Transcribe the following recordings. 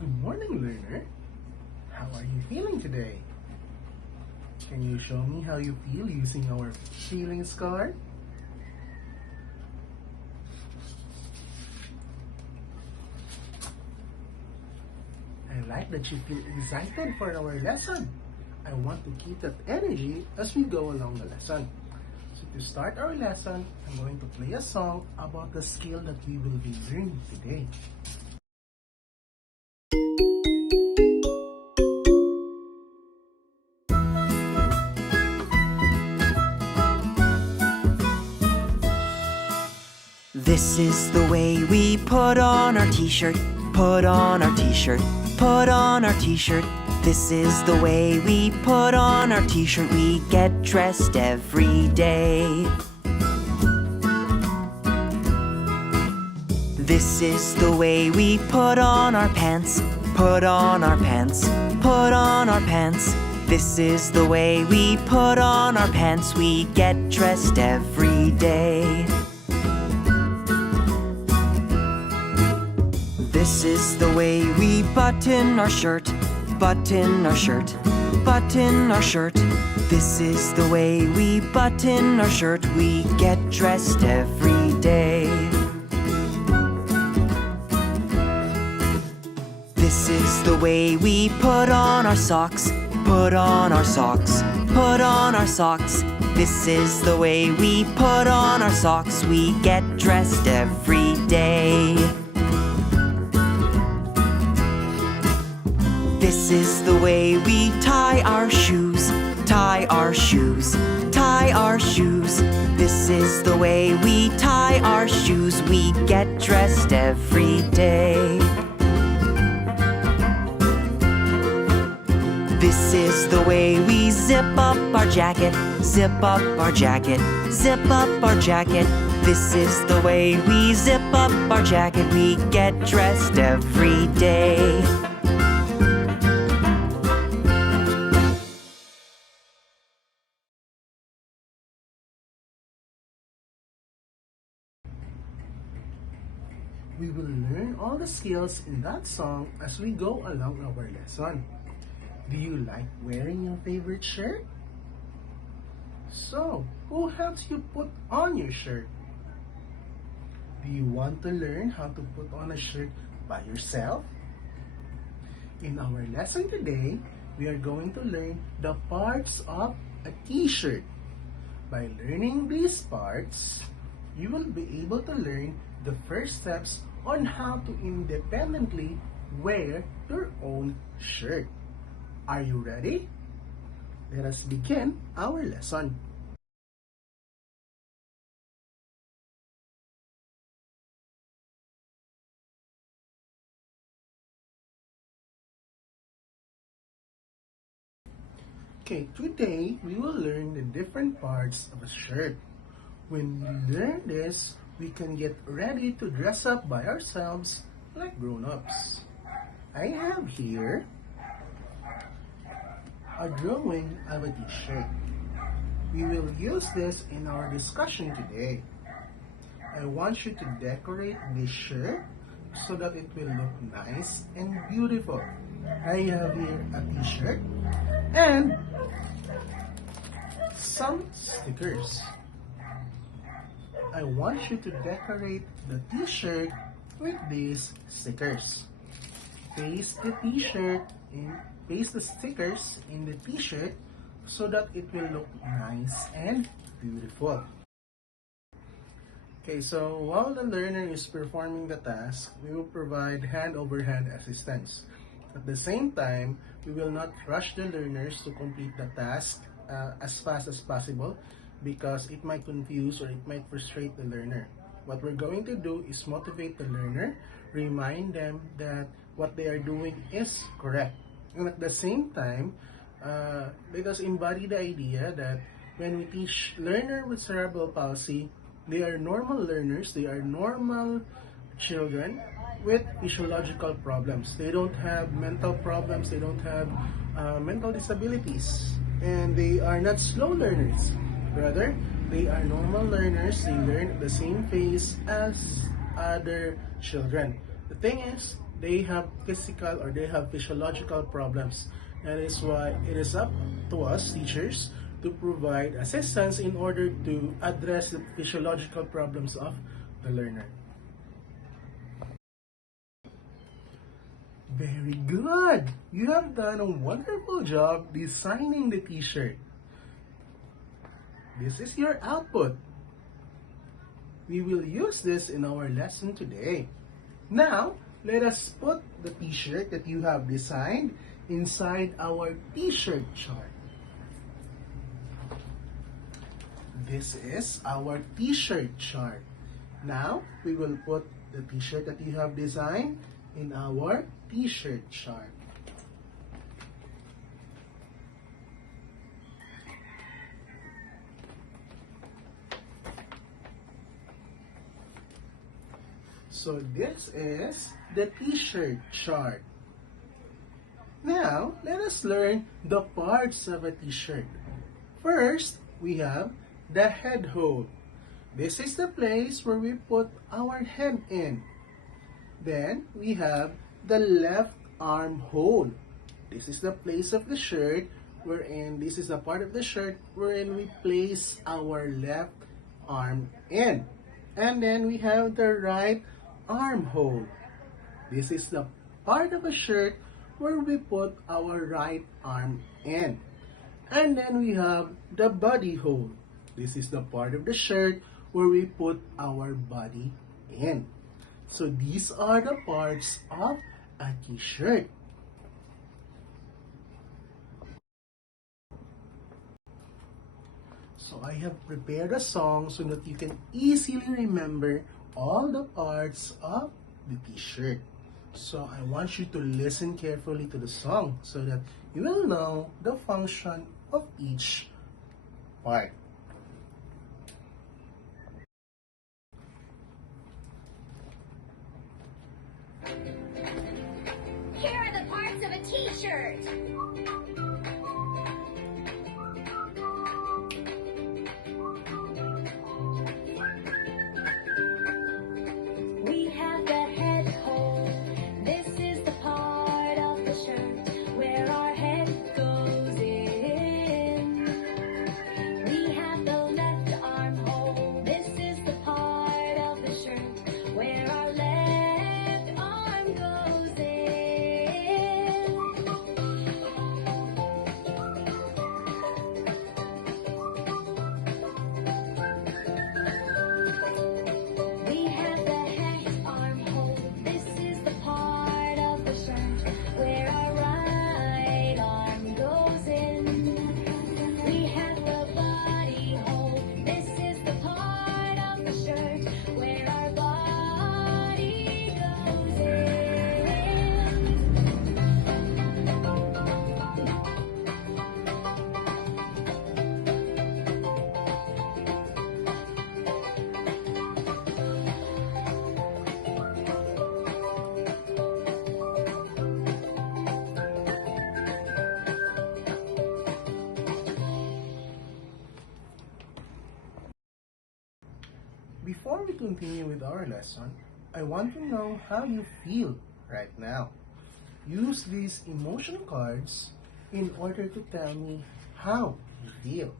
Good morning, learner. How are you feeling today? Can you show me how you feel using our feelings card? I like that you feel excited for our lesson. I want to keep that energy as we go along the lesson. So to start our lesson, I'm going to play a song about the skill that we will be learning today. This is the way we put on our t-shirt, put on our t-shirt, put on our t-shirt. This is the way we put on our t-shirt. We get dressed every day. This is the way we put on our pants, put on our pants, put on our pants. This is the way we put on our pants. We get dressed every day. This is the way we button our shirt, button our shirt, button our shirt. This is the way we button our shirt. We get dressed every day. This is the way we put on our socks, put on our socks, put on our socks. This is the way we put on our socks. We get dressed every day. This is the way we tie our shoes, tie our shoes, tie our shoes. This is the way we tie our shoes. We get dressed every day. This is the way we zip up our jacket, zip up our jacket, zip up our jacket. This is the way we zip up our jacket. We get dressed every day. We will learn all the skills in that song as we go along our lesson. Do you like wearing your favorite shirt? So, who helps you put on your shirt? Do you want to learn how to put on a shirt by yourself? In our lesson today, we are going to learn the parts of a t-shirt. By learning these parts, you will be able to learn the first steps on how to independently wear your own shirt. Are you ready? Let us begin our lesson. Okay, today we will learn the different parts of a shirt. When we learn this, we can get ready to dress up by ourselves like grown-ups. I have here a drawing of a t-shirt. We will use this in our discussion today. I want you to decorate this shirt so that it will look nice and beautiful. I have here a t-shirt and some stickers. I want you to decorate the t-shirt with these stickers. Paste the stickers in the t-shirt so that it will look nice and beautiful. Okay, so while the learner is performing the task, we will provide hand-over-hand assistance. At the same time, we will not rush the learners to complete the task as fast as possible because it might confuse or it might frustrate the learner. What we're going to do is motivate the learner, remind them that what they are doing is correct. And at the same time, let us embody the idea that when we teach learner with cerebral palsy, they are normal learners, they are normal children with physiological problems. They don't have mental problems, they don't have mental disabilities, and they are not slow learners. Rather, they are normal learners. They learn at the same pace as other children. The thing is, they have physical or they have physiological problems. That is why it is up to us teachers to provide assistance in order to address the physiological problems of the learner. Very good! You have done a wonderful job designing the t-shirt. This is your output. We will use this in our lesson today. Now, let us put the t-shirt that you have designed inside our t-shirt chart. This is our t-shirt chart. Now, we will put the t-shirt that you have designed in our t-shirt chart. So this is the t-shirt chart. Now, let us learn the parts of a t-shirt. First, we have the head hole. This is the place where we put our head in. Then, we have the left arm hole. This is the place of the shirt wherein this is the part of the shirt wherein we place our left arm in. And then we have the right armhole. This is the part of a shirt where we put our right arm in. And then we have the body hole. This is the part of the shirt where we put our body in. So these are the parts of a t-shirt. So I have prepared a song so that you can easily remember all the parts of the t-shirt. So I want you to listen carefully to the song so that you will know the function of each part. Here are the parts of a t-shirt. We have the head hole. This is the part of the shirt where our head goes in. We have the left arm hole. This is the part of the shirt where our left arm goes in. We have the left armhole. This is the part of the shirt where our right arm goes in. We have the body hole. This is the part of the shirt where our body goes in. Before we continue with our lesson, I want to know how you feel right now. Use these emotion cards in order to tell me how you feel.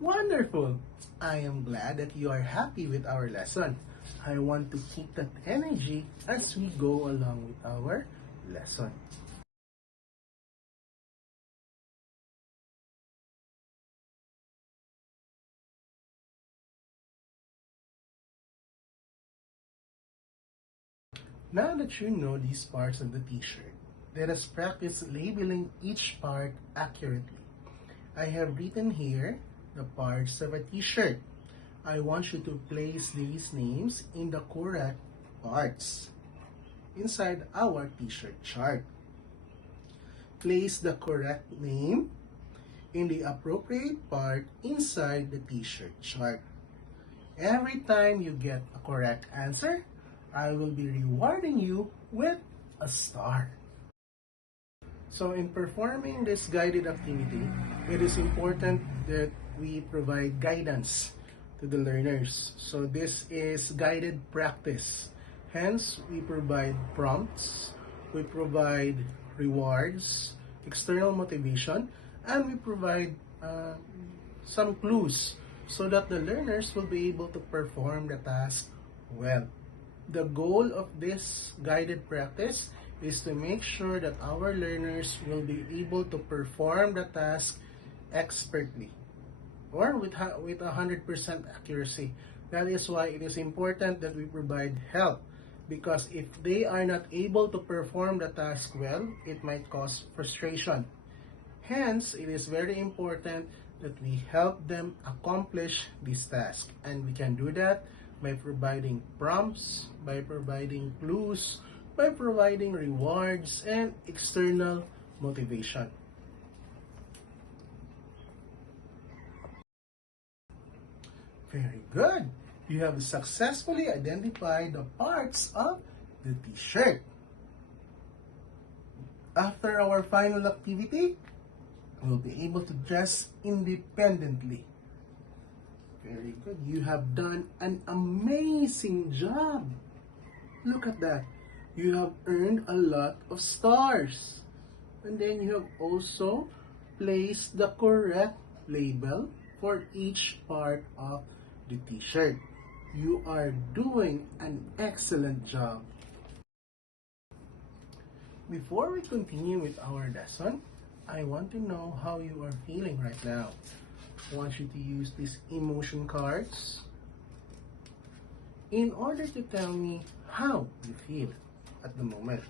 Wonderful! I am glad that you are happy with our lesson. I want to keep that energy as we go along with our lesson. Now that you know these parts of the t-shirt, let us practice labeling each part accurately. I have written here the parts of a t-shirt. I want you to place these names in the correct parts inside our t-shirt chart. Place the correct name in the appropriate part inside the t-shirt chart. Every time you get a correct answer, I will be rewarding you with a star. So in performing this guided activity, it is important that we provide guidance to the learners. So this is guided practice. Hence, we provide prompts, we provide rewards, external motivation, and we provide some clues so that the learners will be able to perform the task well. The goal of this guided practice is to make sure that our learners will be able to perform the task expertly or with 100% accuracy. That is why it is important that we provide help, because if they are not able to perform the task well, it might cause frustration. Hence, it is very important that we help them accomplish this task. And we can do that by providing prompts, by providing clues, by providing rewards, and external motivation. Very good. You have successfully identified the parts of the t-shirt. After our final activity, we'll be able to dress independently. Very good. You have done an amazing job. Look at that. You have earned a lot of stars. And then you have also placed the correct label for each part of the t-shirt. You are doing an excellent job. Before we continue with our lesson, I want to know how you are feeling right now. I want you to use these emotion cards in order to tell me how you feel at the moment.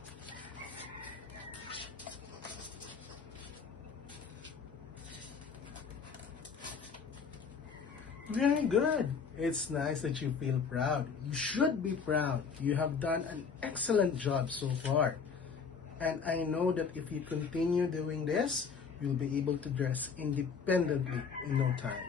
Very good. It's nice that you feel proud. You should be proud. You have done an excellent job so far. And I know that if you continue doing this, you'll be able to dress independently in no time.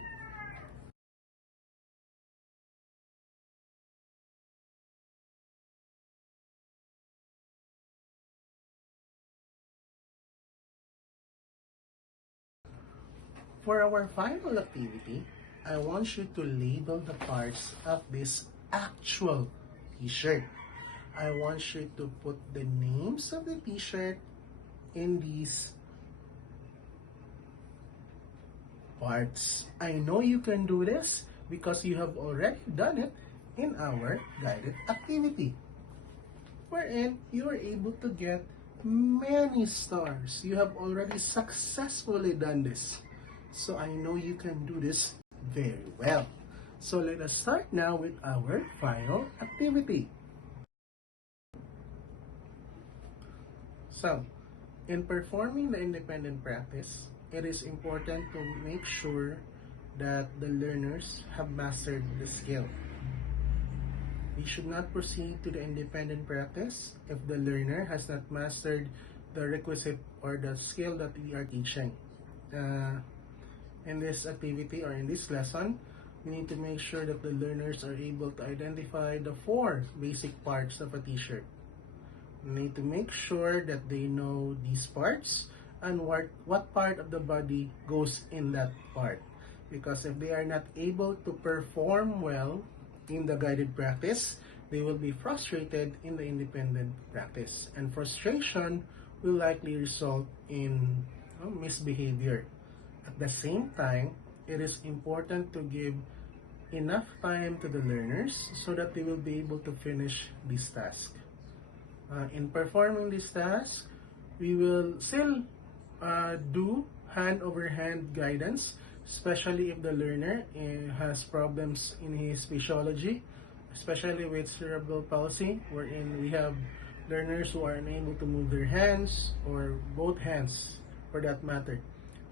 For our final activity, I want you to label the parts of this actual t-shirt. I want you to put the names of the t-shirt in these parts. I know you can do this because you have already done it in our guided activity, wherein you are able to get many stars. You have already successfully done this. So I know you can do this very well. So let us start now with our final activity. So, in performing the independent practice, it is important to make sure that the learners have mastered the skill. We should not proceed to the independent practice if the learner has not mastered the requisite or the skill that we are teaching. In this activity or in this lesson, we need to make sure that the learners are able to identify the 4 basic parts of a t-shirt. We need to make sure that they know these parts and what part of the body goes in that part. Because if they are not able to perform well in the guided practice, they will be frustrated in the independent practice. And frustration will likely result in misbehavior. At the same time, it is important to give enough time to the learners so that they will be able to finish this task. In performing this task, we will still do hand-over-hand guidance, especially if the learner has problems in his physiology, especially with cerebral palsy, wherein we have learners who are unable to move their hands or both hands for that matter.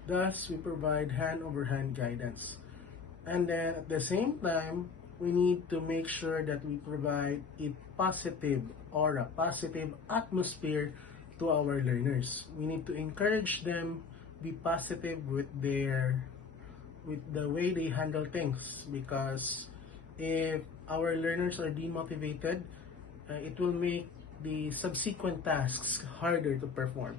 Thus, we provide hand-over-hand guidance. And then at the same time, we need to make sure that we provide a positive aura, positive atmosphere to our learners. We need to encourage them be positive with the way they handle things, because if our learners are demotivated, it will make the subsequent tasks harder to perform.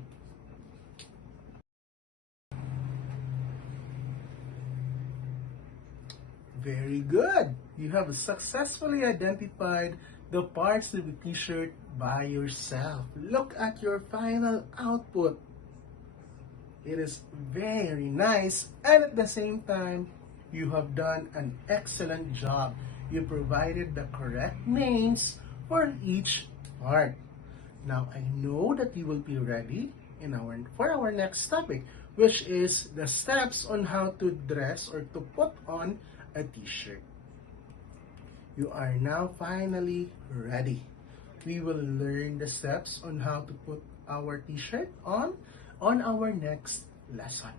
Very good. You have successfully identified the parts of the t-shirt by yourself. Look at your final output. It is very nice, and at the same time, you have done an excellent job. You provided the correct names for each part. Now I know that you will be ready for our next topic, which is the steps on how to dress or to put on a t-shirt. You are now finally ready. We will learn the steps on how to put our t-shirt on our next lesson.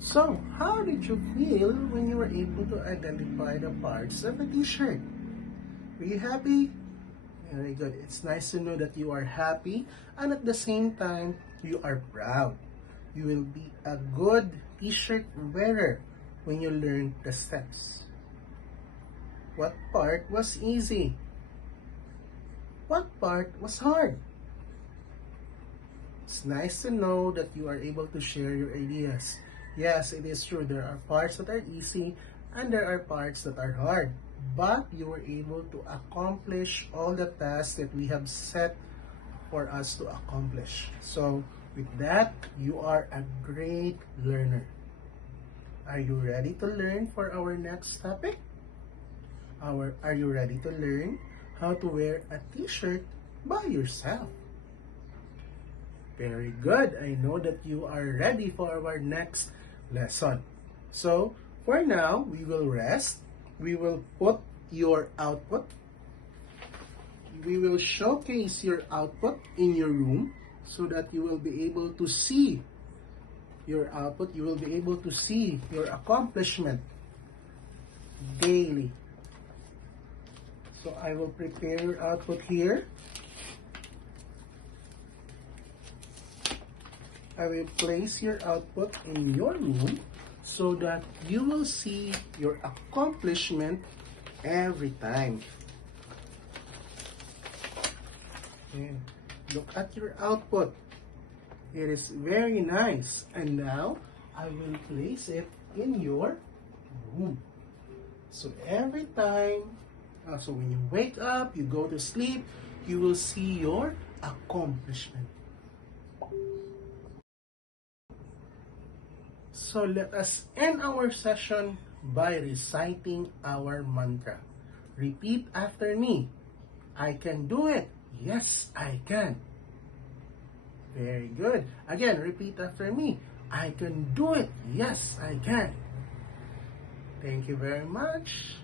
So, how did you feel when you were able to identify the parts of a t-shirt? Were you happy? Very good. It's nice to know that you are happy and at the same time, you are proud. You will be a good t-shirt wearer when you learn the steps. What part was easy? What part was hard? It's nice to know that you are able to share your ideas. Yes, it is true. There are parts that are easy and there are parts that are hard. But you were able to accomplish all the tasks that we have set for us to accomplish. So, with that, you are a great learner. Are you ready to learn for our next topic? Are you ready to learn how to wear a t-shirt by yourself? Very good. I know that you are ready for our next lesson. So, for now, we will rest. We will put your output. We will showcase your output in your room so that you will be able to see your output. You will be able to see your accomplishment daily. So I will prepare your output here. I will place your output in your room so that you will see your accomplishment every time. And look at your output. It is very nice. And now I will place it in your room. So every time, so when you wake up, you go to sleep, you will see your accomplishment. So let us end our session by reciting our mantra. Repeat after me. I can do it. Yes, I can. Very good. Again, repeat after me. I can do it. Yes, I can. Thank you very much.